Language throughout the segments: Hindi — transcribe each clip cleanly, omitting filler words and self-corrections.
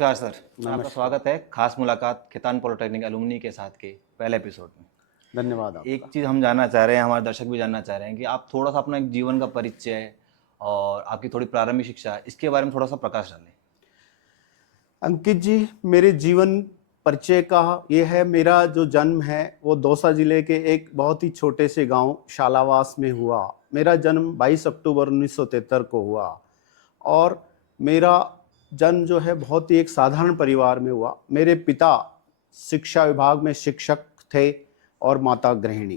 नमस्कार सर। आपका नमस्कार। स्वागत है खास मुलाकात खैतान पॉलिटेक्निक अलुमनी के साथ के पहले एपिसोड में। धन्यवाद एक आपका। चीज़ हम जानना चाह रहे हैं, हमारे दर्शक भी जानना चाह रहे हैं कि आप थोड़ा सा अपना एक जीवन का परिचय और आपकी थोड़ी प्रारंभिक शिक्षा इसके बारे में थोड़ा सा प्रकाश डालें। अंकित जी, मेरे जीवन परिचय का ये है, मेरा जो जन्म है वो दौसा जिले के एक बहुत ही छोटे से गांव शालावास में हुआ। मेरा जन्म 22 अक्टूबर 1973 को हुआ और मेरा जन्म जो है बहुत ही एक साधारण परिवार में हुआ। मेरे पिता शिक्षा विभाग में शिक्षक थे और माता गृहिणी।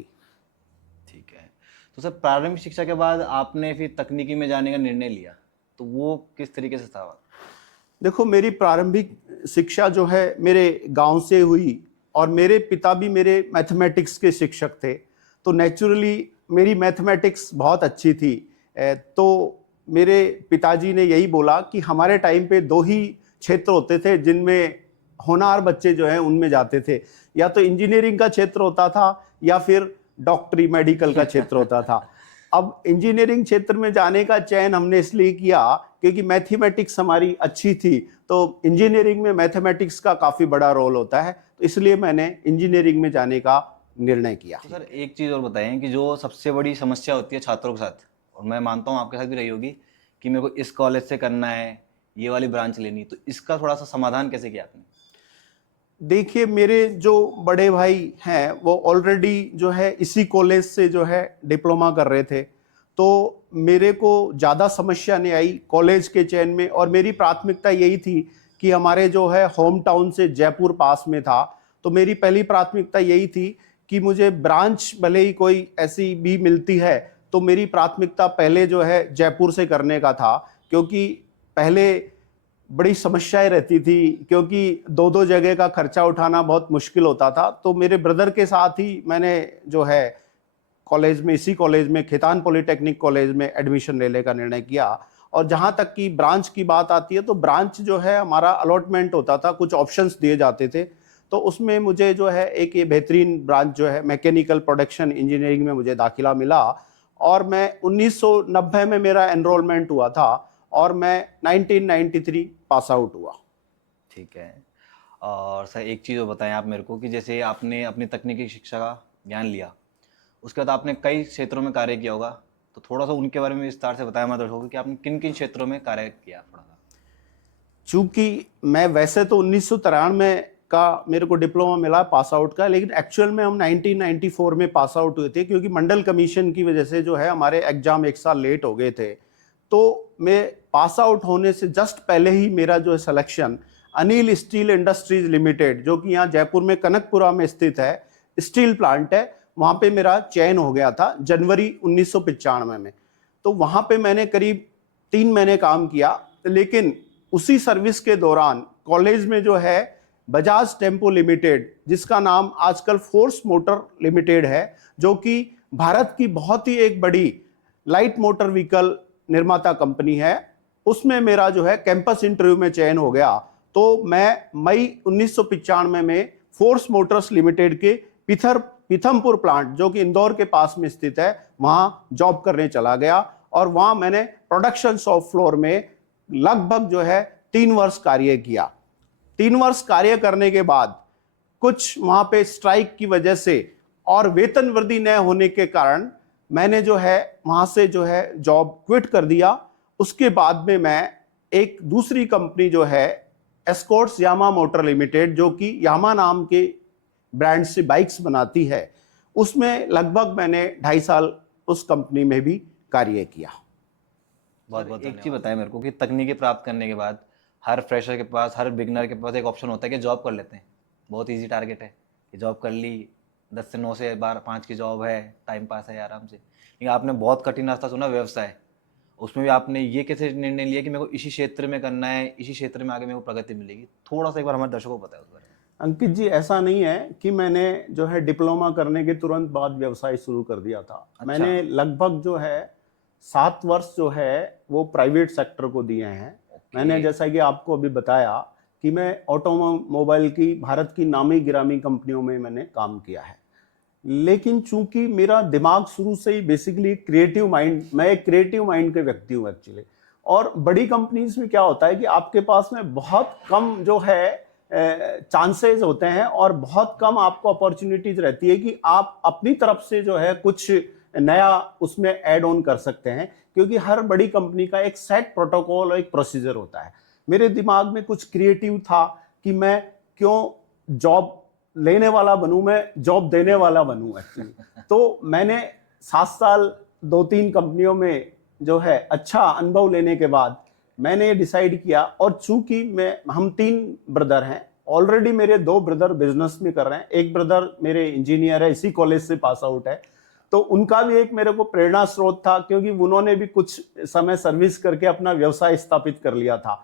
ठीक है। तो सर, प्रारंभिक शिक्षा के बाद आपने फिर तकनीकी में जाने का निर्णय लिया, तो वो किस तरीके से था? देखो, मेरी प्रारंभिक शिक्षा जो है मेरे गांव से हुई और मेरे पिता भी मेरे मैथमेटिक्स के शिक्षक थे, तो नेचुरली मेरी मैथमेटिक्स बहुत अच्छी थी। तो मेरे पिताजी ने यही बोला कि हमारे टाइम पे दो ही क्षेत्र होते थे जिनमें होनहार बच्चे जो हैं उनमें जाते थे, या तो इंजीनियरिंग का क्षेत्र होता था या फिर डॉक्टरी मेडिकल का क्षेत्र होता था। अब इंजीनियरिंग क्षेत्र में जाने का चयन हमने इसलिए किया क्योंकि मैथमेटिक्स हमारी अच्छी थी, तो इंजीनियरिंग में मैथमेटिक्स का काफ़ी बड़ा रोल होता है, तो इसलिए मैंने इंजीनियरिंग में जाने का निर्णय किया। तो सर, एक चीज़ और बताएं कि जो सबसे बड़ी समस्या होती है छात्रों के साथ, और मैं मानता हूँ आपके साथ भी रही होगी, कि मेरे को इस कॉलेज से करना है, ये वाली ब्रांच लेनी, तो इसका थोड़ा सा समाधान कैसे किया आपने? देखिए, मेरे जो बड़े भाई हैं वो ऑलरेडी जो है इसी कॉलेज से जो है डिप्लोमा कर रहे थे, तो मेरे को ज़्यादा समस्या नहीं आई कॉलेज के चयन में। और मेरी प्राथमिकता यही थी कि हमारे जो है होम टाउन से जयपुर पास में था, तो मेरी पहली प्राथमिकता यही थी कि मुझे ब्रांच भले ही कोई ऐसी भी मिलती है, तो मेरी प्राथमिकता पहले जो है जयपुर से करने का था, क्योंकि पहले बड़ी समस्याएं रहती थी, क्योंकि दो दो जगह का खर्चा उठाना बहुत मुश्किल होता था। तो मेरे ब्रदर के साथ ही मैंने जो है कॉलेज में, इसी कॉलेज में, खैतान पॉलिटेक्निक कॉलेज में एडमिशन लेने का निर्णय किया। और जहाँ तक कि ब्रांच की बात आती है, तो ब्रांच जो है हमारा अलॉटमेंट होता था, कुछ ऑप्शंस दिए जाते थे, तो उसमें मुझे जो है एक ये बेहतरीन ब्रांच जो है मैकेनिकल प्रोडक्शन इंजीनियरिंग में मुझे दाखिला मिला। और मैं 1990 में मेरा एनरोलमेंट हुआ था और मैं 1993 पास आउट हुआ। ठीक है। और सर, एक चीज़ और बताएं आप मेरे को कि जैसे आपने अपनी तकनीकी शिक्षा का ज्ञान लिया, उसके बाद आपने कई क्षेत्रों में कार्य किया होगा, तो थोड़ा सा उनके बारे में विस्तार से बताया हमारे दर्शकों को कि आपने किन किन क्षेत्रों में कार्य किया थोड़ा सा। चूंकि मैं वैसे तो 1993 का मेरे को डिप्लोमा मिला पास आउट का, लेकिन एक्चुअल में हम 1994 में पास आउट हुए थे, क्योंकि मंडल कमीशन की वजह से जो है हमारे एग्जाम एक साल लेट हो गए थे। तो मैं पास आउट होने से जस्ट पहले ही मेरा जो है selection Anil steel industries limited, जो कि यहाँ जयपुर में कनकपुरा में स्थित है, स्टील प्लांट है, वहाँ पे मेरा चयन हो गया था जनवरी 1995 में। तो वहाँ पे मैंने करीब 3 महीने काम किया, लेकिन उसी सर्विस के दौरान कॉलेज में जो है बजाज टेम्पो लिमिटेड, जिसका नाम आजकल फोर्स मोटर लिमिटेड है, जो कि भारत की बहुत ही एक बड़ी लाइट मोटर व्हीकल निर्माता कंपनी है, उसमें मेरा जो है कैंपस इंटरव्यू में चयन हो गया। तो मैं मई 1995 में फोर्स मोटर्स लिमिटेड के पीथमपुर प्लांट, जो कि इंदौर के पास में स्थित है, वहां जॉब करने चला गया। और वहां मैंने प्रोडक्शन शॉप फ्लोर में लगभग जो है 3 वर्ष कार्य किया। 3 वर्ष कार्य करने के बाद कुछ वहां पे स्ट्राइक की वजह से और वेतन वृद्धि न होने के कारण मैंने जो है वहां से जो है जॉब क्विट कर दिया। उसके बाद में मैं एक दूसरी कंपनी जो है एस्कॉर्ट्स यामा मोटर लिमिटेड, जो कि यामा नाम के ब्रांड से बाइक्स बनाती है, उसमें लगभग मैंने 2.5 साल उस कंपनी में भी कार्य किया। बहुत बहुत एक चीज़ बताएं मेरे को कि तकनीकी प्राप्त करने के बाद हर फ्रेशर के पास, हर बिगनर के पास एक ऑप्शन होता है कि जॉब कर लेते हैं, बहुत इजी टारगेट है कि जॉब कर ली, 10 से 9 से 12-5 की जॉब है, टाइम पास है आराम से। लेकिन आपने बहुत कठिन रास्ता चुना, व्यवसाय। उसमें भी आपने ये कैसे निर्णय लिया कि मेरे को इसी क्षेत्र में करना है, इसी क्षेत्र में आगे मेरे को प्रगति मिलेगी? थोड़ा सा एक बार हमारे दर्शकों को बताया उस बारे में। अंकित जी, ऐसा नहीं है कि मैंने जो है डिप्लोमा करने के तुरंत बाद व्यवसाय शुरू कर दिया था। अच्छा। मैंने लगभग जो है 7 वर्ष जो है वो प्राइवेट सेक्टर को दिए हैं। मैंने जैसा कि आपको अभी बताया कि मैं ऑटोमोबाइल की भारत की नामी गिरामी कंपनियों में मैंने काम किया है। लेकिन चूंकि मेरा दिमाग शुरू से ही बेसिकली क्रिएटिव माइंड, मैं एक क्रिएटिव माइंड के व्यक्ति हूँ एक्चुअली, और बड़ी कंपनीज में क्या होता है कि आपके पास में बहुत कम जो है चांसेस होते हैं और बहुत कम आपको अपॉर्चुनिटीज रहती है कि आप अपनी तरफ से जो है कुछ नया उसमें ऐड ऑन कर सकते हैं, क्योंकि हर बड़ी कंपनी का एक सेट प्रोटोकॉल और एक प्रोसीजर होता है। मेरे दिमाग में कुछ क्रिएटिव था कि मैं क्यों जॉब लेने वाला बनूं, मैं जॉब देने वाला बनूं एक्चुअली। तो मैंने 7 साल 2-3 कंपनियों में जो है अच्छा अनुभव लेने के बाद मैंने ये डिसाइड किया, और चूंकि हम 3 ब्रदर हैं, ऑलरेडी मेरे 2 ब्रदर बिजनेस में कर रहे हैं, एक ब्रदर मेरे इंजीनियर है, इसी कॉलेज से पास आउट है, तो उनका भी एक मेरे को प्रेरणा स्रोत था, क्योंकि उन्होंने भी कुछ समय सर्विस करके अपना व्यवसाय स्थापित कर लिया था।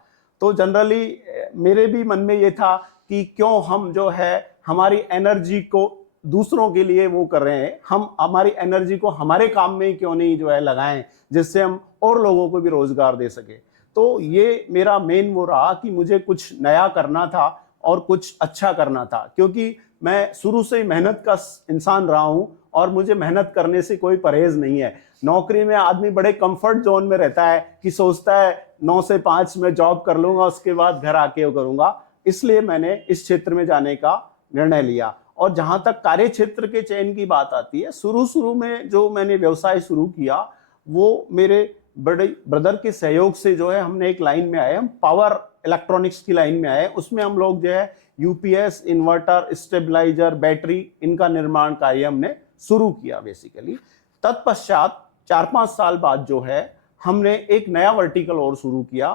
तो जनरली मेरे भी मन में ये था कि क्यों हम जो है हमारी एनर्जी को दूसरों के लिए वो कर रहे हैं, हम हमारी एनर्जी को हमारे काम में ही क्यों नहीं जो है लगाएं, जिससे हम और लोगों को भी रोजगार दे सके। तो ये मेरा मेन वो रहा कि मुझे कुछ नया करना था और कुछ अच्छा करना था, क्योंकि मैं शुरू से ही मेहनत का इंसान रहा हूं और मुझे मेहनत करने से कोई परहेज नहीं है। नौकरी में आदमी बड़े कंफर्ट जोन में रहता है कि सोचता है 9 से 5 में जॉब कर लूंगा, उसके बाद घर आके वो करूंगा। इसलिए मैंने इस क्षेत्र में जाने का निर्णय लिया। और जहां तक कार्य क्षेत्र के चयन की बात आती है, शुरू में जो मैंने व्यवसाय शुरू किया वो मेरे बड़े ब्रदर के सहयोग से जो है हमने एक लाइन में आए, हम पावर इलेक्ट्रॉनिक्स की लाइन में आए। उसमें हम लोग जो है यूपीएस, इन्वर्टर, स्टेबलाइजर, बैटरी, इनका निर्माण कार्य हमने शुरू किया बेसिकली। तत्पश्चात 4-5 साल बाद जो है हमने एक नया वर्टिकल और शुरू किया,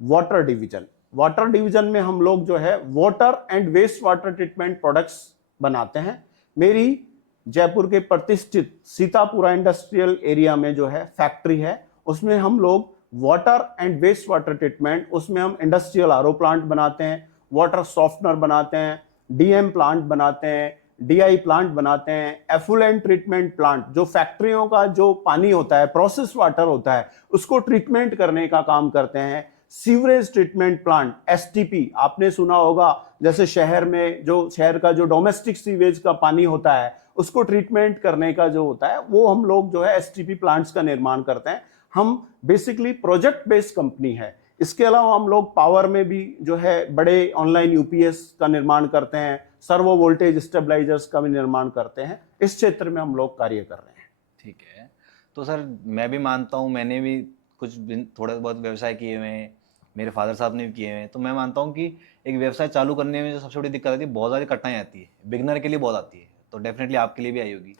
वाटर डिवीजन। वाटर डिवीजन में हम लोग जो है water and waste water treatment products बनाते हैं। मेरी जयपुर के प्रतिष्ठित सीतापुरा इंडस्ट्रियल एरिया में जो है फैक्ट्री है, उसमें हम लोग water and waste water treatment, उसमें हम इंडस्ट्रियल आरओ प्लांट बनाते हैं, वाटर सॉफ्टनर बनाते हैं, डीएम प्लांट बनाते हैं, डीआई प्लांट बनाते हैं, एफुलेंट ट्रीटमेंट प्लांट, जो फैक्ट्रियों का जो पानी होता है, प्रोसेस वाटर होता है, उसको ट्रीटमेंट करने का काम करते हैं। सीवरेज ट्रीटमेंट प्लांट, एसटीपी, आपने सुना होगा, जैसे शहर में जो शहर का जो डोमेस्टिक सीवेज का पानी होता है उसको ट्रीटमेंट करने का जो होता है, वो हम लोग जो है एसटीपी प्लांट्स का निर्माण करते हैं। हम बेसिकली प्रोजेक्ट बेस्ड कंपनी है। इसके अलावा हम लोग पावर में भी जो है बड़े ऑनलाइन यूपीएस का निर्माण करते हैं, सर्वो वोल्टेज स्टेबलाइजर्स का भी निर्माण करते हैं। इस क्षेत्र में हम लोग कार्य कर रहे हैं। ठीक है, तो सर मैं भी मानता हूँ, मैंने भी कुछ थोड़े बहुत व्यवसाय किए हुए हैं, मेरे फादर साहब ने भी किए हुए हैं। तो मैं मानता हूँ कि एक व्यवसाय चालू करने में जो सबसे बड़ी दिक्कत आती है, बहुत सारी कठिनाई आती है, बिगनर के लिए बहुत आती है, तो डेफिनेटली आपके लिए भी आई होगी।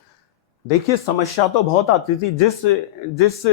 देखिए, समस्या तो बहुत आती थी। जिस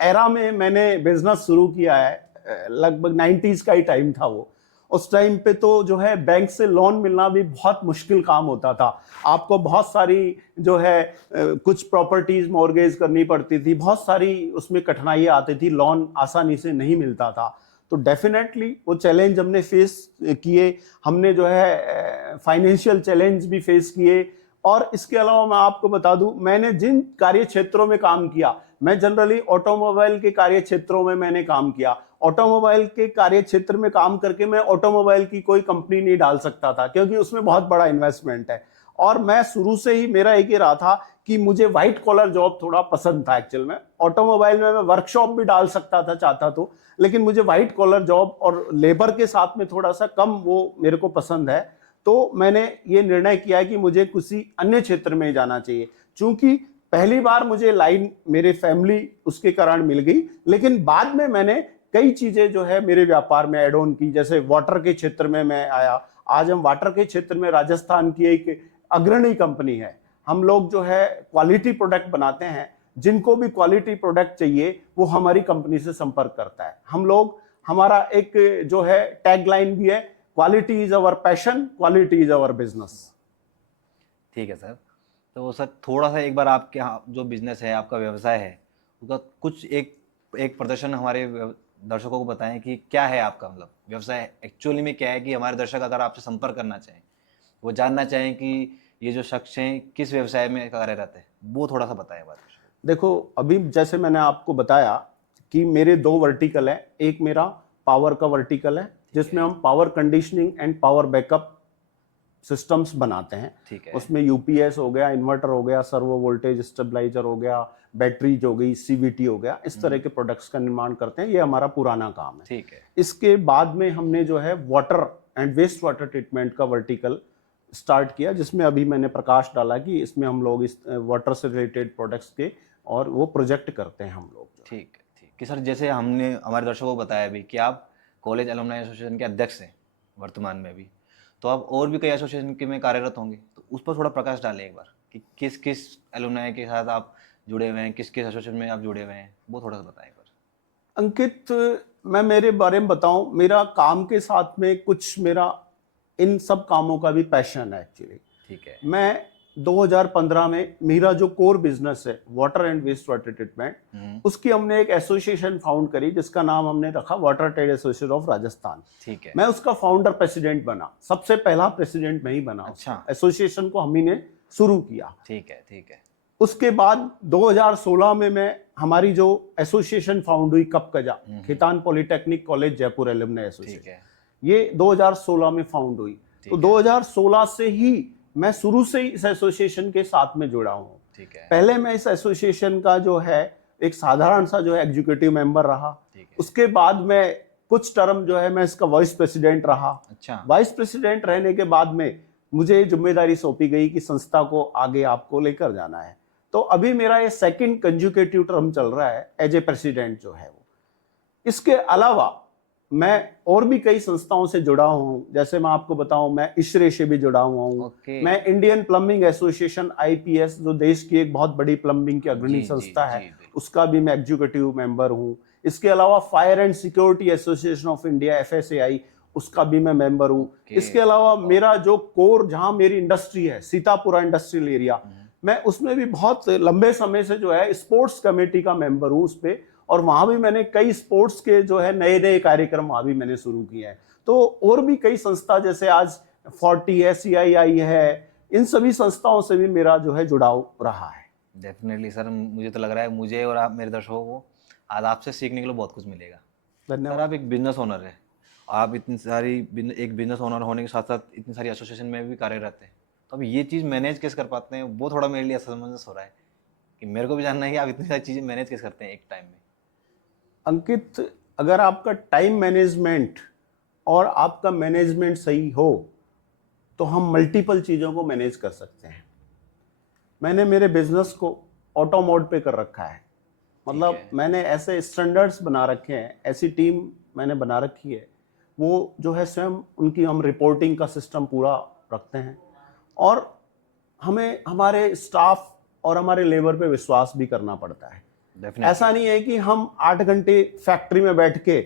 एरा में मैंने बिजनेस शुरू किया है, लगभग 90s का ही टाइम था वो। उस टाइम पे तो जो है बैंक से लोन मिलना भी बहुत मुश्किल काम होता था। आपको बहुत सारी जो है कुछ प्रॉपर्टीज मॉर्गेज करनी पड़ती थी, बहुत सारी उसमें कठिनाइयाँ आती थी, लोन आसानी से नहीं मिलता था। तो डेफिनेटली वो चैलेंज हमने फेस किए, हमने जो है फाइनेंशियल चैलेंज भी फेस किए। और इसके अलावा मैं आपको बता दूं, मैंने जिन कार्य क्षेत्रों में काम किया, मैं जनरली ऑटोमोबाइल के कार्य क्षेत्रों में मैंने काम किया। ऑटोमोबाइल के कार्य क्षेत्र में काम करके मैं ऑटोमोबाइल की कोई कंपनी नहीं डाल सकता था, क्योंकि उसमें बहुत बड़ा इन्वेस्टमेंट है। और मैं शुरू से ही मेरा एक ही रहा था कि मुझे व्हाइट कॉलर जॉब थोड़ा पसंद था। एक्चुअल में ऑटोमोबाइल में मैं वर्कशॉप भी डाल सकता था चाहता तो, लेकिन मुझे व्हाइट कॉलर जॉब और लेबर के साथ में थोड़ा सा कम वो मेरे को पसंद है। तो मैंने ये निर्णय किया कि मुझे किसी अन्य क्षेत्र में जाना चाहिए। चूंकि पहली बार मुझे लाइन मेरे फैमिली उसके कारण मिल गई, लेकिन बाद में मैंने कई चीजें जो है मेरे व्यापार में एड ऑन की। जैसे वाटर के क्षेत्र में मैं आया। आज हम वाटर के क्षेत्र में राजस्थान की एक अग्रणी कंपनी है। हम लोग जो है क्वालिटी प्रोडक्ट बनाते हैं। जिनको भी क्वालिटी प्रोडक्ट चाहिए वो हमारी कंपनी से संपर्क करता है। हम लोग, हमारा एक जो है टैगलाइन भी है, quality is our passion, quality is our business. ठीक है सर, तो सर थोड़ा सा एक बार आपके जो बिजनेस है, आपका व्यवसाय है, उसका कुछ एक प्रदर्शन हमारे दर्शकों को बताएं कि क्या है आपका मतलब व्यवसाय एक्चुअली में क्या है, कि हमारे दर्शक अगर आपसे संपर्क करना चाहें, वो जानना चाहें कि ये जो शख्स हैं किस व्यवसाय में कार्यरत है, वो थोड़ा सा बताएं बात। देखो, अभी जैसे मैंने आपको बताया कि मेरे 2 वर्टिकल है। एक मेरा पावर का वर्टिकल है, जिसमें हम power conditioning and power backup systems बनाते हैं। ठीक है। उसमें यूपीएस हो गया, इन्वर्टर हो गया, सर्वो वोल्टेज स्टेबलाइजर हो गया, बैटरीज हो गई, सीवीटी हो गया, इस तरह के प्रोडक्ट्स का निर्माण करते हैं। ये हमारा पुराना काम है। ठीक है। इसके बाद में हमने जो है water and waste water treatment का वर्टिकल स्टार्ट किया, जिसमें अभी मैंने प्रकाश डाला कि इसमें हम लोग इस वाटर से रिलेटेड प्रोडक्ट्स के और वो प्रोजेक्ट करते हैं हम लोग। ठीक है। ठीक कि सर, जैसे हमने हमारे दर्शकों को बताया भी कि आप कॉलेज एलुमनाई एसोसिएशन के अध्यक्ष हैं वर्तमान में भी, तो आप और भी कई एसोसिएशन के में कार्यरत होंगे, तो उस पर थोड़ा प्रकाश डालें एक बार कि किस किस एलुमनाई के साथ आप जुड़े हुए हैं, किस किस एसोसिएशन में आप जुड़े हुए हैं, वो थोड़ा सा बताएं एक बार। अंकित, मैं मेरे बारे में बताऊं, मेरा काम के साथ में कुछ मेरा इन सब कामों का भी पैशन है एक्चुअली। ठीक है। मैं 2015 में मेरा जो कोर बिजनेस है water and waste water treatment, उसकी हमने एक एसोसिएशन फाउंड करी जिसका नाम हमने रखा water trade association of Rajasthan. ठीक है। मैं उसका फाउंडर प्रेसिडेंट बना, सबसे पहला प्रेसिडेंट मैं ही बना। अच्छा। एसोसिएशन को हम ही ने शुरू किया। ठीक है। ठीक है। उसके बाद 2016 में मैं हमारी जो एसोसिएशन फाउंड हुई कप कजा, Khaitan polytechnic college Jaipur alumni association, ये 2016 में फाउंड हुई। तो 2016 से ही मैं शुरू से ही इस एसोसिएशन के साथ में जुड़ा हूँ। ठीक है। पहले मैं इस एसोसिएशन का जो है एक साधारण सा जो है एग्जीक्यूटिव मेंबर रहा। उसके बाद में कुछ टर्म जो है मैं इसका वाइस प्रेसिडेंट रहा। अच्छा। वाइस प्रेसिडेंट रहने के बाद में मुझे जिम्मेदारी सौंपी गई कि संस्था को आगे आपको लेकर जाना है। तो अभी मेरा ये सेकंड कंज्यूकेटिव टर्म चल रहा है एज ए प्रेसिडेंट जो है वो। इसके अलावा मैं और भी कई संस्थाओं से जुड़ा हूँ। जैसे मैं आपको बताऊं, मैं इशरे से भी जुड़ा हुआ हूँ। मैं इंडियन प्लम्बिंग एसोसिएशन आईपीएस, जो देश की एक बहुत बड़ी प्लम्बिंग की अग्रणी संस्था है, उसका भी मैं एग्जीक्यूटिव मेंबर हूँ। इसके अलावा fire and security association of India FSAI, उसका भी मैं मेंबर हूँ। इसके अलावा मेरा जो कोर, जहां मेरी इंडस्ट्री है सीतापुरा इंडस्ट्रियल एरिया, मैं उसमें भी बहुत लंबे समय से जो है स्पोर्ट्स कमेटी का मेंबर हूँ उस पे, और वहां भी मैंने कई स्पोर्ट्स के जो है नए नए कार्यक्रम वहां भी मैंने शुरू किए हैं। तो और भी कई संस्था, जैसे आज 40 है, सीआईआई है, इन सभी संस्थाओं से भी मेरा जो है जुड़ाव रहा है। डेफिनेटली सर, मुझे तो लग रहा है मुझे और आप मेरे दर्शकों को आज आपसे सीखने के लिए बहुत कुछ मिलेगा। धन्यवाद। सर, आप एक बिजनेस ओनर है, आप इतनी सारी एक बिजनेस ओनर होने के साथ साथ इतनी सारी एसोसिएशन में भी कार्यरत हैं, तो अब ये चीज़ मैनेज कैसे कर पाते हैं, वो थोड़ा मेरे लिए असमंजस हो रहा है कि मेरे को भी जानना है कि आप इतनी सारी चीज़ें मैनेज कैसे करते हैं एक टाइम में। अंकित, अगर आपका टाइम मैनेजमेंट और आपका मैनेजमेंट सही हो तो हम मल्टीपल चीज़ों को मैनेज कर सकते हैं। मैंने मेरे बिजनेस को ऑटो मोड पे कर रखा है, मतलब मैंने ऐसे स्टैंडर्ड्स बना रखे हैं, ऐसी टीम मैंने बना रखी है, वो जो है स्वयं उनकी हम रिपोर्टिंग का सिस्टम पूरा रखते हैं, और हमें हमारे स्टाफ और हमारे लेबर पे विश्वास भी करना पड़ता है। ऐसा नहीं है कि हम 8 घंटे फैक्ट्री में बैठ के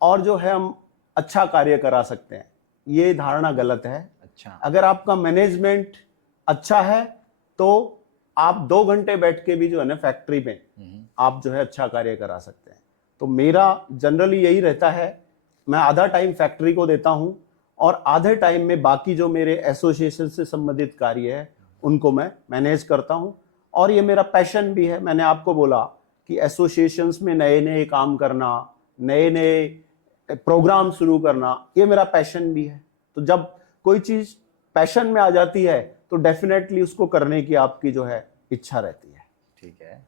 और जो है हम अच्छा कार्य करा सकते हैं, ये धारणा गलत है। अच्छा। अगर आपका मैनेजमेंट अच्छा है तो आप 2 घंटे बैठ के भी जो है ना फैक्ट्री में आप जो है अच्छा कार्य करा सकते हैं। तो मेरा जनरली यही रहता है, मैं आधा टाइम फैक्ट्री को देता हूं और आधे टाइम में बाकी जो मेरे एसोसिएशन से संबंधित कार्य है उनको मैं मैनेज करता हूं, और ये मेरा पैशन भी है। मैंने आपको बोला कि एसोसिएशंस में नए नए काम करना, नए नए प्रोग्राम शुरू करना, ये मेरा पैशन भी है। तो जब कोई चीज़ पैशन में आ जाती है तो डेफिनेटली उसको करने की आपकी जो है इच्छा रहती है। ठीक है।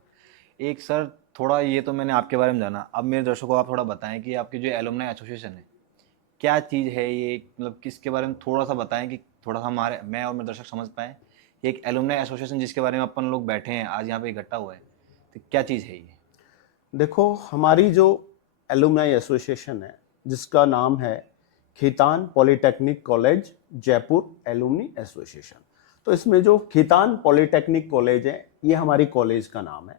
एक सर, थोड़ा ये तो मैंने आपके बारे में जाना, अब मेरे दर्शकों को आप थोड़ा बताएं कि आपकी जो एलुमनाई एसोसिएशन है क्या चीज़ है ये, मतलब किसके बारे में थोड़ा सा बताएं कि थोड़ा सा हमारे, मैं और मेरे दर्शक समझ पाएँ। एक एलुमनाई एसोसिएशन जिसके बारे में अपन लोग बैठे हैं आज यहाँ पे इकट्ठा हुआ है, तो क्या चीज़ है ये? देखो, हमारी जो एलुमनाई एसोसिएशन है जिसका नाम है Khaitan polytechnic college Jaipur alumni association, तो इसमें जो खीतान पॉलिटेक्निक कॉलेज है ये हमारी कॉलेज का नाम है,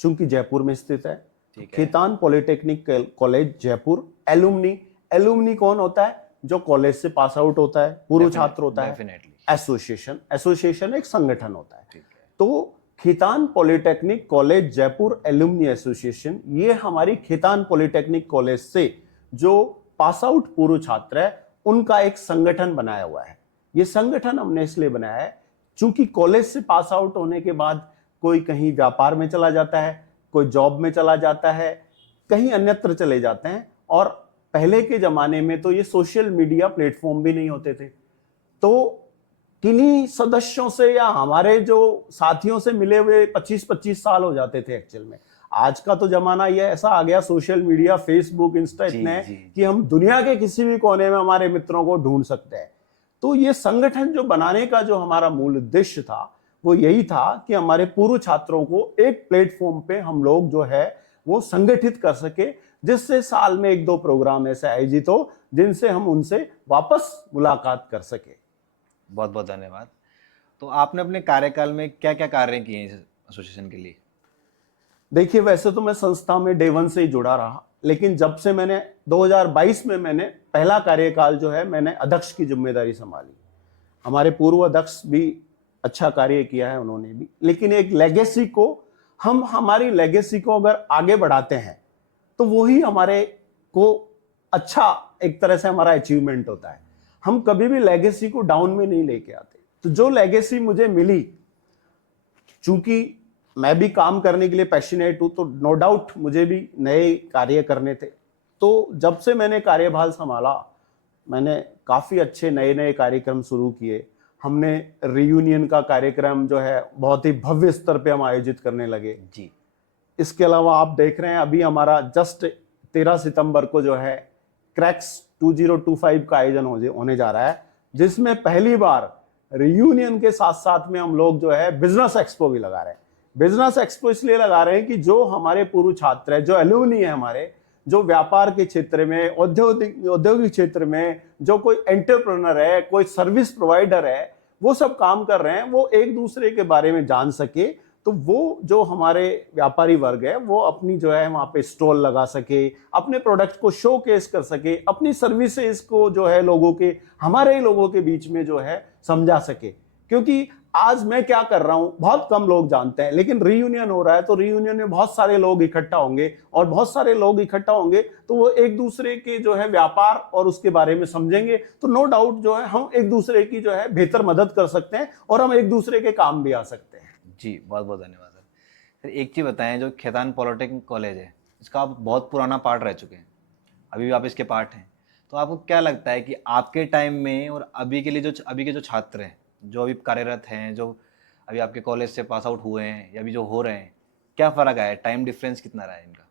चूंकि जयपुर में स्थित है। Khaitan polytechnic college Jaipur alumni, alumni कौन होता है? जो कॉलेज से पास आउट होता है, पूर्व छात्र होता है। एसोसिएशन, एसोसिएशन एक संगठन होता है। तो Khaitan polytechnic college Jaipur alumni association, ये हमारी खीतान पॉलिटेक्निक कॉलेज से जो पास आउट पूर्व छात्र है उनका एक संगठन बनाया हुआ है। ये संगठन हमने इसलिए बनाया है चूंकि कॉलेज से पास आउट होने के बाद कोई कहीं व्यापार में चला जाता है, कोई जॉब में चला जाता है, कहीं अन्यत्र चले जाते हैं, और पहले के जमाने में तो ये सोशल मीडिया प्लेटफॉर्म भी नहीं होते थे, तो किन्हीं सदस्यों से या हमारे जो साथियों से मिले हुए 25-25 साल हो जाते थे एक्चुअल में। आज का तो जमाना ये ऐसा आ गया, सोशल मीडिया, फेसबुक, इंस्टा इतने हैं कि हम दुनिया के किसी भी कोने में हमारे मित्रों को ढूंढ सकते हैं। तो ये संगठन जो बनाने का जो हमारा मूल उद्देश्य था वो यही था कि हमारे पूर्व छात्रों को एक प्लेटफॉर्म पे हम लोग जो है वो संगठित कर सके, जिससे साल में 1-2 प्रोग्राम ऐसे आयोजित हो जिनसे हम उनसे वापस मुलाकात कर सके। बहुत बहुत धन्यवाद। तो आपने अपने कार्यकाल में क्या क्या कार्य किए इस एसोसिएशन के लिए? देखिए, वैसे तो मैं संस्था में डे 1 से ही जुड़ा रहा, लेकिन जब से मैंने 2022 में मैंने पहला कार्यकाल जो है मैंने अध्यक्ष की जिम्मेदारी संभाली। हमारे पूर्व अध्यक्ष भी अच्छा कार्य किया है उन्होंने भी, लेकिन एक लेगेसी को हमारी लेगेसी को अगर आगे बढ़ाते हैं तो वही हमारे को अच्छा एक तरह से हमारा अचीवमेंट होता है। हम कभी भी लेगेसी को डाउन में नहीं लेके आते। तो जो लेगेसी मुझे मिली, चूंकि मैं भी काम करने के लिए पैशनेट हूं, तो नो डाउट मुझे भी नए कार्य करने थे। तो जब से मैंने कार्यभार संभाला, मैंने काफी अच्छे नए नए कार्यक्रम शुरू किए। हमने रियूनियन का कार्यक्रम जो है बहुत ही भव्य स्तर पे हम आयोजित करने लगे जी। इसके अलावा आप देख रहे हैं अभी हमारा जस्ट 13 सितंबर को जो है क्रैक्स 2025 का आयोजन होने जा रहा है, जिसमें पहली बार रियूनियन के साथ साथ में हम लोग जो है बिजनेस एक्सपो भी लगा रहे हैं। बिजनेस एक्सपो इसलिए लगा रहे हैं कि जो हमारे पूर्व छात्र है, जो एलुमनी है हमारे, जो व्यापार के क्षेत्र में, औद्योगिक क्षेत्र में, जो कोई एंटरप्रेन्योर है, कोई सर्विस प्रोवाइडर है, वो सब काम कर रहे हैं, वो एक दूसरे के बारे में जान सके। तो वो जो हमारे व्यापारी वर्ग है वो अपनी जो है वहां पे स्टॉल लगा सके, अपने प्रोडक्ट को शोकेस कर सके, अपनी सर्विसेज को जो है लोगों के, हमारे ही लोगों के बीच में जो है समझा सके। क्योंकि आज मैं क्या कर रहा हूं बहुत कम लोग जानते हैं, लेकिन रीयूनियन हो रहा है तो रीयूनियन में बहुत सारे लोग इकट्ठा होंगे, और बहुत सारे लोग इकट्ठा होंगे तो वो एक दूसरे के जो है व्यापार और उसके बारे में समझेंगे। तो नो डाउट जो है हम एक दूसरे की जो है बेहतर मदद कर सकते हैं और हम एक दूसरे के काम भी आ सकते हैं। जी, बहुत बहुत धन्यवाद सर। फिर एक चीज़ बताएं, जो खेतान पॉलिटेक्निक कॉलेज है, इसका आप बहुत पुराना पार्ट रह चुके हैं, अभी भी आप इसके पार्ट हैं, तो आपको क्या लगता है कि आपके टाइम में और अभी के लिए जो अभी के जो छात्र हैं, जो अभी कार्यरत हैं, जो अभी आपके कॉलेज से पास आउट हुए हैं या अभी जो हो रहे हैं, क्या फ़र्क आया है? टाइम डिफरेंस कितना रहा है इनका?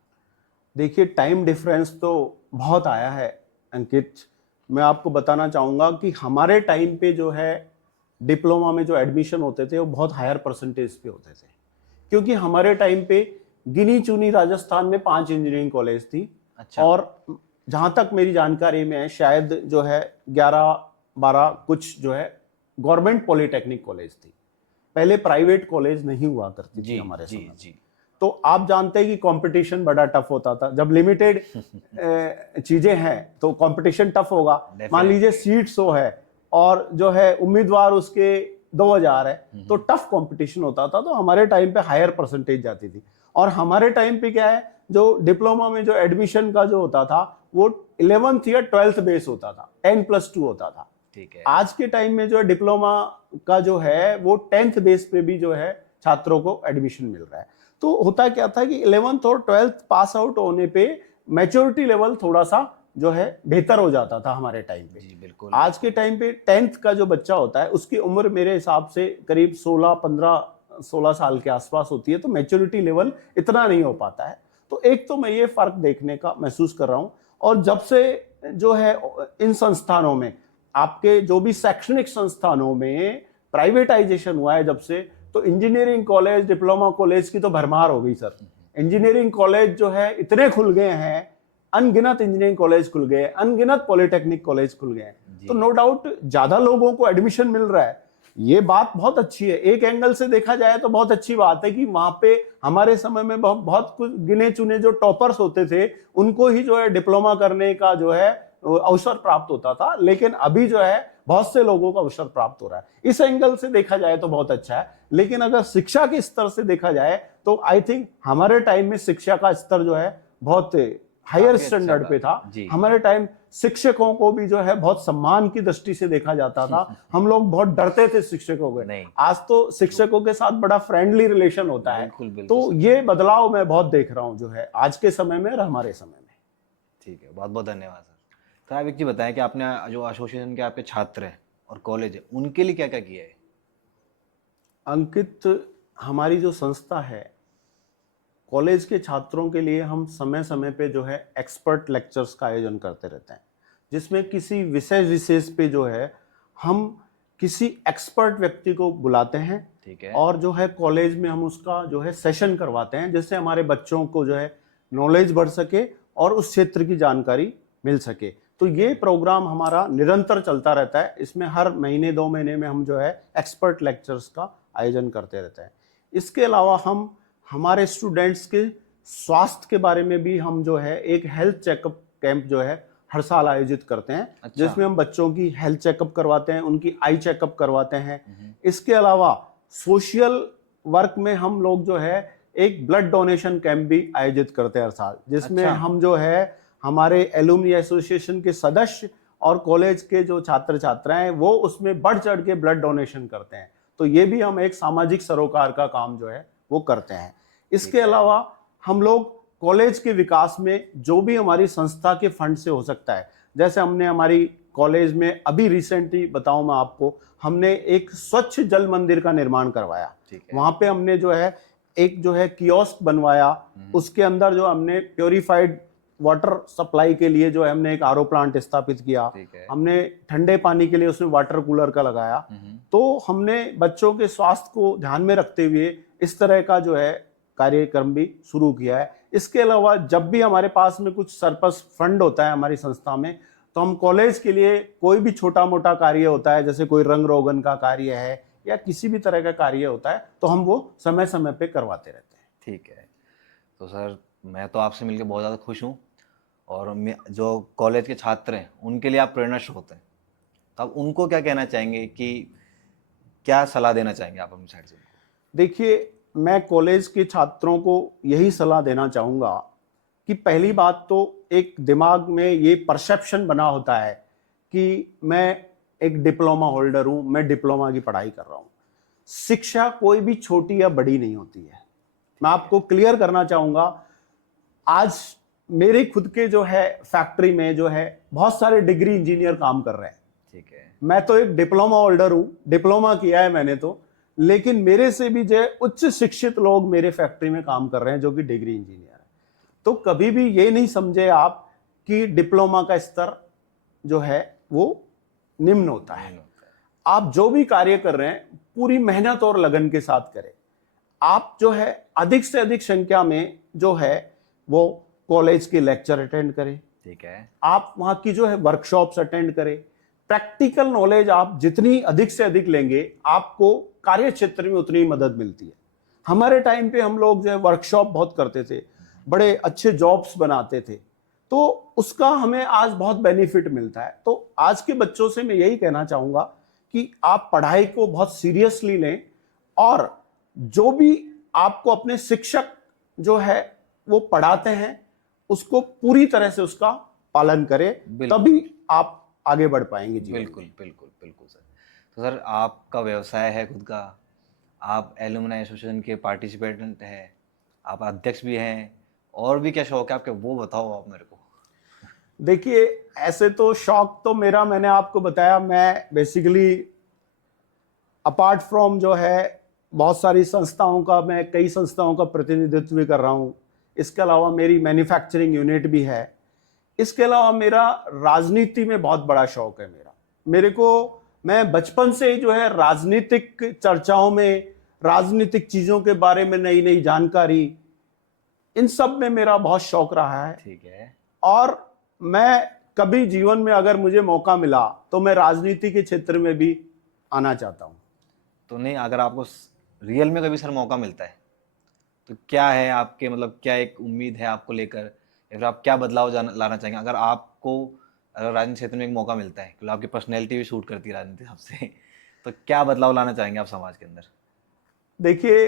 देखिए, टाइम डिफरेंस तो बहुत आया है अंकित। मैं आपको बताना चाहूँगा कि हमारे टाइम पे जो है डिप्लोमा में जो एडमिशन होते थे वो बहुत हायर परसेंटेज पे होते थे, क्योंकि हमारे टाइम पे गिनी चुनी राजस्थान में 5 इंजीनियरिंग कॉलेज थी। अच्छा। और जहाँ तक मेरी जानकारी में है शायद जो है 11-12 कुछ जो है गवर्नमेंट पॉलिटेक्निक कॉलेज थी। पहले प्राइवेट कॉलेज नहीं हुआ करती थी हमारे समय में। जी। तो आप जानते हैं कि कंपटीशन बड़ा टफ होता था। जब लिमिटेड चीजें हैं तो कंपटीशन टफ होगा। मान लीजिए सीट 100 है और जो है उम्मीदवार उसके 2000 है, तो टफ कंपटीशन होता था। तो हमारे टाइम पे हायर परसेंटेज जाती थी। और हमारे टाइम पे क्या है, जो डिप्लोमा में जो एडमिशन का जो होता था वो 11th या 12th बेस होता था, 10+2 होता था। ठीक है। आज के टाइम में जो डिप्लोमा का जो है वो 10th बेस पे भी जो है छात्रों को एडमिशन मिल रहा है। तो होता क्या था कि 11th और 12th पास आउट होने पे मैच्योरिटी लेवल थोड़ा सा जो है बेहतर हो जाता था हमारे टाइम पे। जी बिल्कुल। आज के टाइम पे 10th का जो बच्चा होता है उसकी उम्र मेरे हिसाब से करीब 16 साल के आसपास होती है, तो मैच्योरिटी लेवल इतना नहीं हो पाता है। तो एक तो मैं ये फर्क देखने का महसूस कर रहा हूँ। और जब से जो है इन संस्थानों में, आपके जो भी शैक्षणिक संस्थानों में प्राइवेटाइजेशन हुआ है जब से, तो इंजीनियरिंग कॉलेज, डिप्लोमा कॉलेज की तो भरमार हो गई सर। इंजीनियरिंग कॉलेज जो है इतने खुल गए हैं, अनगिनत इंजीनियरिंग कॉलेज खुल गए, अनगिनत पॉलिटेक्निक कॉलेज खुल गए। तो नो डाउट ज्यादा लोगों को एडमिशन मिल रहा है, ये बात बहुत अच्छी है। एक एंगल से देखा जाए तो बहुत अच्छी बात है कि वहां पे हमारे समय में बहुत कुछ गिने चुने जो टॉपर्स होते थे उनको ही जो है डिप्लोमा करने का जो है अवसर प्राप्त होता था, लेकिन अभी जो है बहुत से लोगों को अवसर प्राप्त हो रहा है। इस एंगल से देखा जाए तो बहुत अच्छा है। लेकिन अगर शिक्षा के स्तर से देखा जाए तो आई थिंक हमारे टाइम में शिक्षा का स्तर जो है बहुत हायर स्टैंडर्ड पे था। हमारे टाइम शिक्षकों को भी जो है बहुत सम्मान की दृष्टि से देखा जाता था। हम लोग बहुत डरते थे शिक्षकों को। आज तो शिक्षकों के साथ बड़ा फ्रेंडली रिलेशन होता है। तो ये बदलाव मैं बहुत देख रहा हूँ जो है आज के समय में और हमारे समय में। ठीक है, बहुत बहुत धन्यवाद सर। तो आप एक चीज़ बताएं कि आपने जो एसोसिएशन के आपके छात्र हैं और कॉलेज है, उनके लिए क्या क्या किया है? अंकित, हमारी जो संस्था है, कॉलेज के छात्रों के लिए हम समय समय पे जो है एक्सपर्ट लेक्चर्स का आयोजन करते रहते हैं, जिसमें किसी विषय विशेष पे जो है हम किसी एक्सपर्ट व्यक्ति को बुलाते हैं। ठीक है। और जो है कॉलेज में हम उसका जो है सेशन करवाते हैं, जिससे हमारे बच्चों को जो है नॉलेज बढ़ सके और उस क्षेत्र की जानकारी मिल सके। तो ये प्रोग्राम हमारा निरंतर चलता रहता है। इसमें हर महीने 2 महीने में हम जो है एक्सपर्ट लेक्चर्स का आयोजन करते रहते हैं। इसके अलावा हम हमारे स्टूडेंट्स के स्वास्थ्य के बारे में भी हम जो है एक हेल्थ चेकअप कैंप जो है हर साल आयोजित करते हैं। अच्छा। जिसमें हम बच्चों की हेल्थ चेकअप करवाते हैं, उनकी आई चेकअप करवाते हैं। इसके अलावा सोशल वर्क में हम लोग जो है एक ब्लड डोनेशन कैंप भी आयोजित करते हैं हर साल, जिसमें अच्छा। हम जो है हमारे एलुमनी एसोसिएशन के सदस्य और कॉलेज के जो छात्र छात्राएं वो उसमें बढ़ चढ़ के ब्लड डोनेशन करते हैं। तो ये भी हम एक सामाजिक सरोकार का काम जो है वो करते हैं। इसके अलावा हम लोग कॉलेज के विकास में जो भी हमारी संस्था के फंड से हो सकता है, जैसे हमने हमारी कॉलेज में अभी रिसेंटली बताऊं मैं आपको, हमने एक स्वच्छ जल मंदिर का निर्माण करवाया। वहां पे हमने जो है एक जो है कियोस्क बनवाया, उसके अंदर जो हमने प्योरीफाइड वाटर सप्लाई के लिए जो है हमने एक आरओ प्लांट स्थापित किया। हमने ठंडे पानी के लिए उसमें वाटर कूलर का लगाया। तो हमने बच्चों के स्वास्थ्य को ध्यान में रखते हुए इस तरह का जो है कार्यक्रम भी शुरू किया है। इसके अलावा जब भी हमारे पास में कुछ सरप्लस फंड होता है हमारी संस्था में, तो हम कॉलेज के लिए कोई भी छोटा मोटा कार्य होता है, जैसे कोई रंग रोगन का कार्य है या किसी भी तरह का कार्य होता है, तो हम वो समय समय पे करवाते रहते हैं। ठीक है। तो सर मैं तो आपसे मिलकर बहुत ज़्यादा खुश हूँ, और जो कॉलेज के छात्र हैं उनके लिए आप प्रेरणा स्रोत हैं, तो आप उनको क्या कहना चाहेंगे, कि क्या सलाह देना चाहेंगे आप अपनी साइड से? देखिए, मैं कॉलेज के छात्रों को यही सलाह देना चाहूँगा कि पहली बात तो एक दिमाग में ये परसेप्शन बना होता है कि मैं एक डिप्लोमा होल्डर हूँ, मैं डिप्लोमा की पढ़ाई कर रहा हूँ। शिक्षा कोई भी छोटी या बड़ी नहीं होती है। मैं आपको क्लियर करना चाहूँगा, आज मेरे खुद के जो है फैक्ट्री में जो है बहुत सारे डिग्री इंजीनियर काम कर रहे हैं। ठीक है। मैं तो एक डिप्लोमा होल्डर हूँ, डिप्लोमा किया है मैंने तो, लेकिन मेरे से भी जो है उच्च शिक्षित लोग मेरे फैक्ट्री में काम कर रहे हैं जो कि डिग्री इंजीनियर है। तो कभी भी ये नहीं समझे आप कि डिप्लोमा का स्तर जो है वो निम्न होता है। आप जो भी कार्य कर रहे हैं पूरी मेहनत और लगन के साथ करें। आप जो है अधिक से अधिक संख्या में जो है वो कॉलेज के लेक्चर अटेंड करें। ठीक है। आप वहां की जो है वर्कशॉप्स अटेंड करें। प्रैक्टिकल नॉलेज आप जितनी अधिक से अधिक लेंगे, आपको कार्य क्षेत्र में उतनी मदद मिलती है। हमारे टाइम पे हम लोग जो है वर्कशॉप बहुत करते थे, बड़े अच्छे जॉब्स बनाते थे, तो उसका हमें आज बहुत बेनिफिट मिलता है। तो आज के बच्चों से मैं यही कहना चाहूंगा कि आप पढ़ाई को बहुत सीरियसली लें, और जो भी आपको अपने शिक्षक जो है वो पढ़ाते हैं उसको पूरी तरह से उसका पालन करें, तभी आप आगे बढ़ पाएंगे जी। बिल्कुल बिल्कुल बिल्कुल सर। तो सर आपका व्यवसाय है खुद का, आप एलुमनाई एसोसिएशन के पार्टिसिपेंट हैं, आप अध्यक्ष भी हैं, और भी क्या शौक है आपके, वो बताओ आप मेरे को। देखिए, ऐसे तो शौक तो मेरा, मैंने आपको बताया, मैं बेसिकली अपार्ट फ्रॉम जो है बहुत सारी संस्थाओं का, मैं कई संस्थाओं का प्रतिनिधित्व भी कर रहा हूँ। इसके अलावा मेरी मैन्युफैक्चरिंग यूनिट भी है। इसके अलावा मेरा राजनीति में बहुत बड़ा शौक है। मैं बचपन से ही जो है राजनीतिक चर्चाओं में, राजनीतिक चीजों के बारे में नई नई जानकारी, इन सब में मेरा बहुत शौक रहा है। ठीक है। और मैं कभी जीवन में अगर मुझे मौका मिला तो मैं राजनीति के क्षेत्र में भी आना चाहता हूँ। तो नहीं, अगर आपको रियल में कभी सर मौका मिलता है, तो क्या है आपके, मतलब क्या एक उम्मीद है आपको लेकर, या फिर आप क्या बदलाव लाना चाहेंगे अगर आपको, अगर राजनीति क्षेत्र में एक मौका मिलता है, क्योंकि आपकी पर्सनैलिटी भी शूट करती है राजनीति सबसे, तो क्या बदलाव लाना चाहेंगे आप समाज के अंदर? देखिए,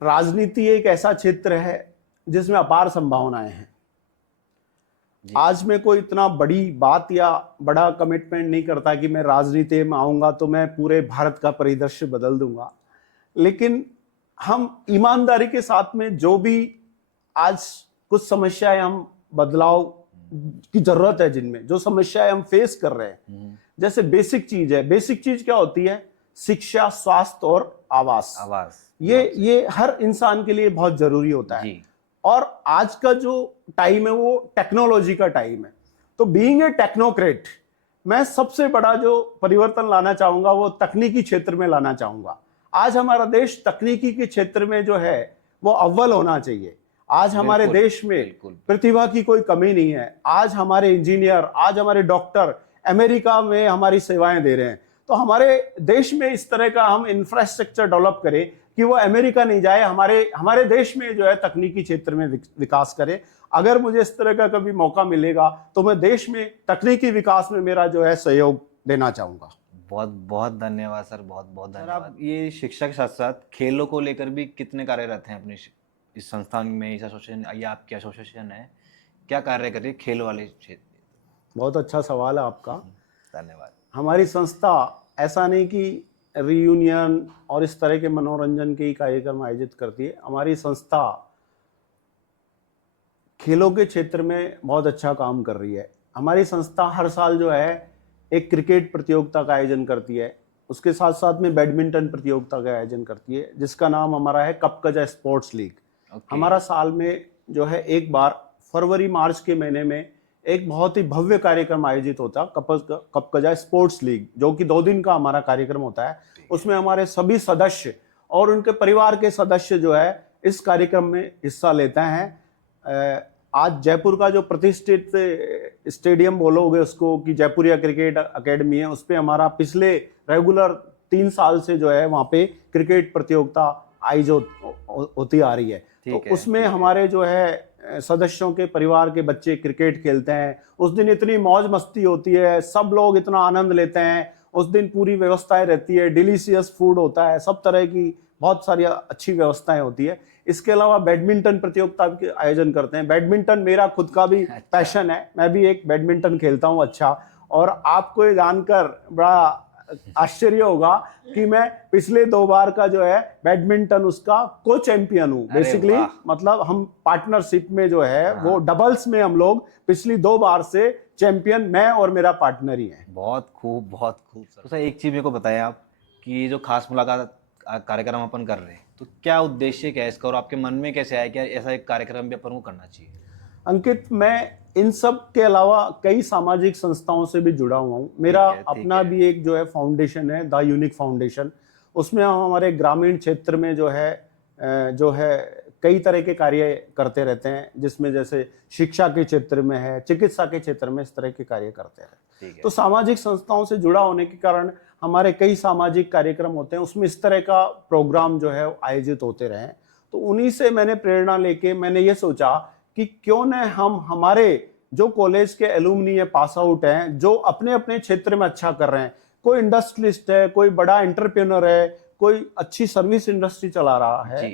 राजनीति एक ऐसा क्षेत्र है जिसमें अपार संभावनाएं हैं। आज मैं कोई इतना बड़ी बात या बड़ा कमिटमेंट नहीं करता कि मैं राजनीति में आऊंगा तो मैं पूरे भारत का परिदृश्य बदल दूंगा, लेकिन हम ईमानदारी के साथ में जो भी आज कुछ समस्याएं हम बदलाव की जरूरत है, जिनमें जो समस्याएं हम फेस कर रहे हैं। जैसे बेसिक चीज है, बेसिक चीज क्या होती है? शिक्षा, स्वास्थ्य और आवास। ये हर इंसान के लिए बहुत जरूरी होता है। और आज का जो टाइम है वो टेक्नोलॉजी का टाइम है। तो बीइंग ए टेक्नोक्रेट, मैं सबसे बड़ा जो परिवर्तन लाना चाहूंगा वो तकनीकी क्षेत्र में लाना चाहूंगा। आज हमारा देश तकनीकी के क्षेत्र में जो है वो अव्वल होना चाहिए। आज हमारे देश में प्रतिभा की कोई कमी नहीं है। आज हमारे इंजीनियर, आज हमारे डॉक्टर अमेरिका में हमारी सेवाएं दे रहे हैं। तो हमारे देश में इस तरह का हम इंफ्रास्ट्रक्चर डेवलप करें कि वो अमेरिका नहीं जाए, हमारे देश में जो है तकनीकी क्षेत्र में विकास करे। अगर मुझे इस तरह का कभी मौका मिलेगा तो मैं देश में तकनीकी विकास में मेरा जो है सहयोग देना चाहूंगा। बहुत बहुत धन्यवाद सर, बहुत बहुत धन्यवाद। आप ये शिक्षा के साथ साथ खेलों को लेकर भी कितने कार्यरत हैं अपने इस संस्थान में? इस एसोसिएशन, या आपकी एसोसिएशन है, क्या कार्य कर रही है खेल वाले क्षेत्र? बहुत अच्छा सवाल है आपका, धन्यवाद। हमारी संस्था ऐसा नहीं कि रियूनियन और इस तरह के मनोरंजन के ही कार्यक्रम आयोजित करती है। हमारी संस्था खेलों के क्षेत्र में बहुत अच्छा काम कर रही है। हमारी संस्था हर साल जो है एक क्रिकेट प्रतियोगिता का आयोजन करती है, उसके साथ साथ में बैडमिंटन प्रतियोगिता का आयोजन करती है, जिसका नाम हमारा है कपकजा स्पोर्ट्स लीग। हमारा साल में जो है एक बार फरवरी मार्च के महीने में एक बहुत ही भव्य कार्यक्रम आयोजित होता है, कपकजा स्पोर्ट्स लीग, जो कि 2 दिन का हमारा कार्यक्रम होता है। उसमें हमारे सभी सदस्य और उनके परिवार के सदस्य जो है इस कार्यक्रम में हिस्सा लेते हैं। आज जयपुर का जो प्रतिष्ठित स्टेडियम बोलोगे उसको कि जयपुरिया क्रिकेट अकेडमी है, उस पर हमारा पिछले रेगुलर 3 साल से जो है वहाँ पे क्रिकेट प्रतियोगिता आयोजित होती आ रही है। तो उसमें हमारे जो है सदस्यों के परिवार के बच्चे क्रिकेट खेलते हैं। उस दिन इतनी मौज मस्ती होती है, सब लोग इतना आनंद लेते हैं। उस दिन पूरी व्यवस्थाएं रहती है, डिलीशियस फूड होता है, सब तरह की बहुत सारी अच्छी व्यवस्थाएं होती है। इसके अलावा बैडमिंटन प्रतियोगिता के आयोजन करते हैं। बैडमिंटन मेरा खुद का भी पैशन है, मैं भी एक बैडमिंटन खेलता हूं अच्छा। और आपको ये जानकर बड़ा आश्चर्य होगा कि मैं पिछले 2 बार का जो है बैडमिंटन उसका को चैंपियन हूँ। बेसिकली मतलब हम पार्टनरशिप में जो है वो डबल्स में हम लोग पिछली 2 बार से चैंपियन मैं और मेरा पार्टनर ही है। बहुत खूब, बहुत खूब सर। तो सर एक चीज मेरे को बताएं आप कि जो खास मुलाकात कार्यक्रम अपन कर रहे हैं, तो क्या उद्देश्य क्या है इसका, और आपके मन में कैसे आया कि ऐसा एक कार्यक्रम भी अपन को करना चाहिए? अंकित, मैं इन सब के अलावा कई सामाजिक संस्थाओं से भी जुड़ा हुआ हूँ। मेरा अपना भी एक जो है फाउंडेशन है, द यूनिक फाउंडेशन। उसमें हम हमारे ग्रामीण क्षेत्र में जो है कई तरह के कार्य करते रहते हैं, जिसमें जैसे शिक्षा के क्षेत्र में है, चिकित्सा के क्षेत्र में इस तरह के कार्य करते हैं। तो सामाजिक संस्थाओं से जुड़ा होने के कारण हमारे कई सामाजिक कार्यक्रम होते हैं, उसमें इस तरह का प्रोग्राम जो है आयोजित होते रहे। तो उन्हीं से मैंने प्रेरणा लेके मैंने ये सोचा कि क्यों न हम हमारे जो कॉलेज के एलुमनी है, पास आउट हैं, जो अपने अपने क्षेत्र में अच्छा कर रहे हैं, कोई इंडस्ट्रियलिस्ट है, कोई बड़ा एंटरप्रेन्योर है, कोई अच्छी सर्विस इंडस्ट्री चला रहा है,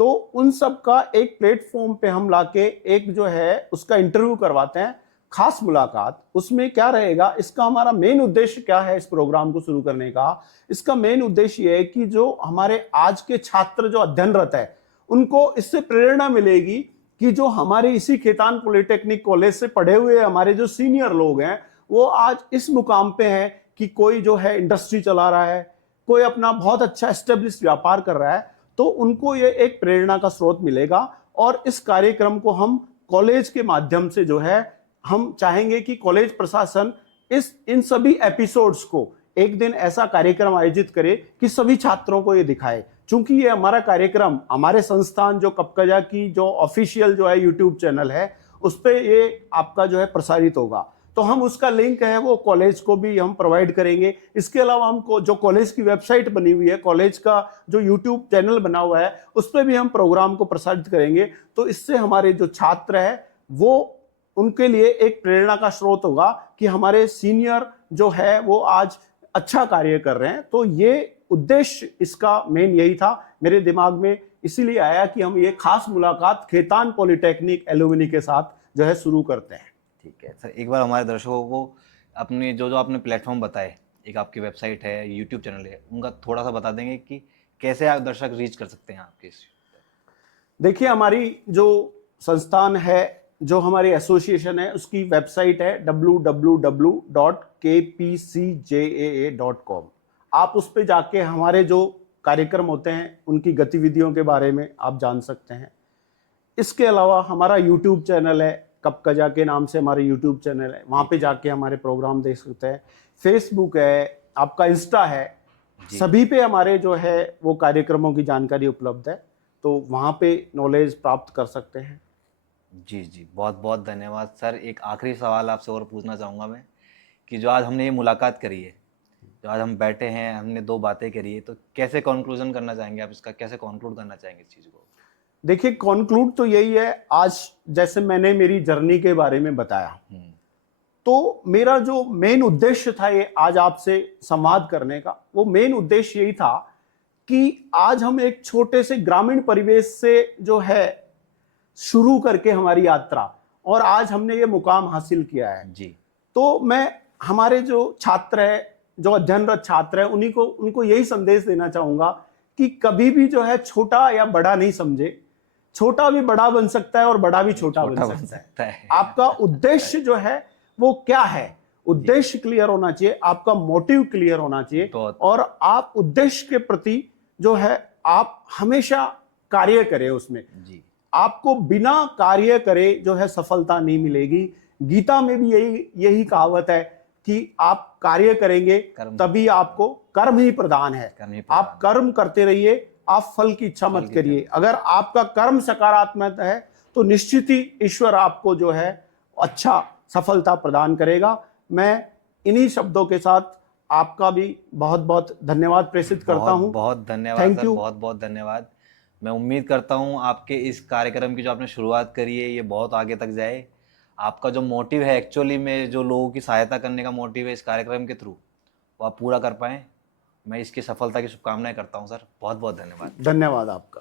तो उन सब का एक प्लेटफॉर्म पे हम लाके एक जो है उसका इंटरव्यू करवाते हैं, खास मुलाकात। उसमें क्या रहेगा, इसका हमारा मेन उद्देश्य क्या है इस प्रोग्राम को शुरू करने का? इसका मेन उद्देश्य ये है कि जो हमारे आज के छात्र जो अध्ययनरत है, उनको इससे प्रेरणा मिलेगी कि जो हमारे इसी खेतान पॉलिटेक्निक कॉलेज से पढ़े हुए हमारे जो सीनियर लोग हैं, वो आज इस मुकाम पे हैं कि कोई जो है इंडस्ट्री चला रहा है, कोई अपना बहुत अच्छा एस्टेब्लिश व्यापार कर रहा है, तो उनको ये एक प्रेरणा का स्रोत मिलेगा। और इस कार्यक्रम को हम कॉलेज के माध्यम से जो है हम चाहेंगे कि कॉलेज प्रशासन इन सभी एपिसोड्स को एक दिन ऐसा कार्यक्रम आयोजित करे कि सभी छात्रों को ये दिखाए। चूंकि ये हमारा कार्यक्रम हमारे संस्थान जो कपकजा की जो ऑफिशियल जो है यूट्यूब चैनल है, उस पर ये आपका जो है प्रसारित होगा, तो हम उसका लिंक है वो कॉलेज को भी हम प्रोवाइड करेंगे। इसके अलावा हमको जो कॉलेज की वेबसाइट बनी हुई है, कॉलेज का जो यूट्यूब चैनल बना हुआ है, उस पर भी हम प्रोग्राम को प्रसारित करेंगे। तो इससे हमारे जो छात्र है वो उनके लिए एक प्रेरणा का स्रोत होगा कि हमारे सीनियर जो है वो आज अच्छा कार्य कर रहे हैं। तो ये उद्देश्य इसका मेन यही था मेरे दिमाग में, इसीलिए आया कि हम ये खास मुलाकात खेतान पॉलिटेक्निक एलुमनी के साथ जो है शुरू करते हैं। ठीक है सर, एक बार हमारे दर्शकों को अपने जो आपने प्लेटफॉर्म बताए, एक आपकी वेबसाइट है, यूट्यूब चैनल है, उनका थोड़ा सा बता देंगे कि कैसे आप दर्शक रीच कर सकते हैं आपके? देखिए, हमारी जो संस्थान है जो हमारी एसोसिएशन है उसकी वेबसाइट है www.kpcjaa.com। आप उस पे जाके हमारे जो कार्यक्रम होते हैं उनकी गतिविधियों के बारे में आप जान सकते हैं। इसके अलावा हमारा यूट्यूब चैनल है, कब कजा के नाम से हमारा यूट्यूब चैनल है, वहाँ पे जाके हमारे प्रोग्राम देख सकते हैं। फेसबुक है, आपका इंस्टा है, सभी पे हमारे जो है वो कार्यक्रमों की जानकारी उपलब्ध है, तो वहाँ पे नॉलेज प्राप्त कर सकते हैं। जी जी, बहुत बहुत धन्यवाद सर। एक आखिरी सवाल आपसे और पूछना चाहूँगा मैं कि जो आज हमने ये मुलाकात करी है, जो आज हम बैठे हैं, हमने दो बातें करी है, तो कैसे कंक्लूजन करना चाहेंगे आप इसका, कैसे कंक्लूड करना चाहेंगे इस चीज़ को? देखिए, कंक्लूड तो यही है, आज जैसे मैंने मेरी जर्नी के बारे में बताया, तो मेरा जो मेन उद्देश्य था ये आज आपसे संवाद करने का, वो मेन उद्देश्य यही था कि आज हम एक छोटे से ग्रामीण परिवेश से जो है शुरू करके हमारी यात्रा, और आज हमने ये मुकाम हासिल किया है जी। तो मैं हमारे जो छात्र है, जो अध्ययनरत छात्र है, उनको यही संदेश देना चाहूंगा कि कभी भी जो है छोटा या बड़ा नहीं समझे। छोटा भी बड़ा बन सकता है और बड़ा भी छोटा बन सकता है। आपका उद्देश्य जो है वो क्या है, उद्देश्य क्लियर होना चाहिए, आपका मोटिव क्लियर होना चाहिए, और आप उद्देश्य के प्रति जो है आप हमेशा कार्य करें उसमें। जी। आपको बिना कार्य करे जो है सफलता नहीं मिलेगी। गीता में भी यही कहावत है कि आप कार्य करेंगे तभी आपको कर्म ही प्रदान है। आप कर्म करते रहिए, आप फल की इच्छा मत करिए। अगर आपका कर्म सकारात्मक है तो निश्चित ही ईश्वर आपको जो है अच्छा सफलता प्रदान करेगा। मैं इन्हीं शब्दों के साथ आपका भी बहुत बहुत धन्यवाद प्रेषित करता हूं। बहुत धन्यवाद सर, बहुत बहुत धन्यवाद। मैं उम्मीद करता हूं आपके इस कार्यक्रम की जो आपने शुरुआत करी है ये बहुत आगे तक जाए। आपका जो मोटिव है एक्चुअली में, जो लोगों की सहायता करने का मोटिव है इस कार्यक्रम के थ्रू, वो आप पूरा कर पाएँ। मैं इसकी सफलता की शुभकामनाएं करता हूं सर। बहुत बहुत धन्यवाद। धन्यवाद आपका।